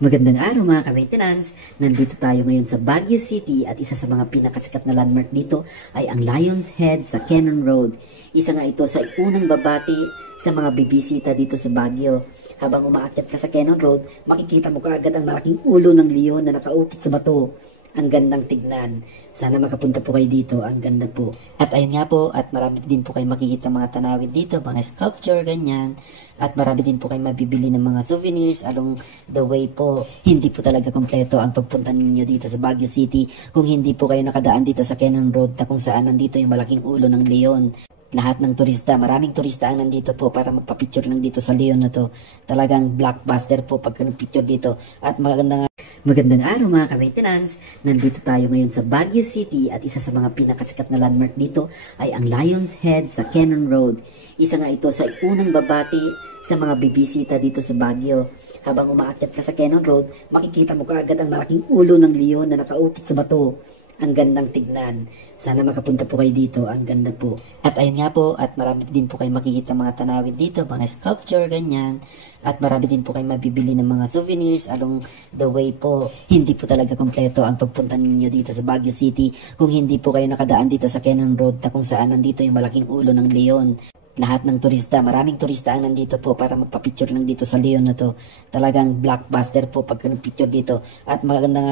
Magandang araw mga ka-maintenance! Nandito tayo ngayon sa Baguio City at isa sa mga pinakasikat na landmark dito ay ang Lion's Head sa Cannon Road. Isa nga ito sa unang babati sa mga bibisita dito sa Baguio. Habang umaakyat ka sa Cannon Road, makikita mo kaagad ang malaking ulo ng leon na nakaukit sa bato. Ang gandang tignan. Sana makapunta po kayo dito. Ang ganda po. At ayun nga po, at marami din po kayo makikita mga tanawin dito, mga sculpture, ganyan. At marami din po kayo mabibili ng mga souvenirs along the way po. Hindi po talaga kompleto ang pagpunta ninyo dito sa Baguio City kung hindi po kayo nakadaan dito sa Cannon Road na kung saan nandito yung malaking ulo ng leon. Lahat ng turista, maraming turista ang nandito po para magpa-picture lang dito sa leon na to. Talagang blockbuster po pagka nag-picture dito. At magandang araw mga ka-maintenance. Nandito tayo ngayon sa Baguio City at isa sa mga pinakasikat na landmark dito ay ang Lion's Head sa Cannon Road. Isa nga ito sa unang babati sa mga bibisita dito sa Baguio. Habang umaakyat ka sa Cannon Road, makikita mo kaagad ang malaking ulo ng leon na nakaukit sa bato. Ang gandang tignan. Sana makapunta po kayo dito. Ang ganda po. At ayun nga po, at marami din po kayo makikita mga tanawin dito, mga sculpture, ganyan. At marami din po kayo mabibili ng mga souvenirs along the way po. Hindi po talaga kompleto ang pagpunta ninyo dito sa Baguio City kung hindi po kayo nakadaan dito sa Cannon Road na kung saan nandito yung malaking ulo ng leon. Lahat ng turista, maraming turista ang nandito po para magpa-picture lang dito sa leon na to. Talagang blockbuster po pagka nag-picture dito. At maganda nga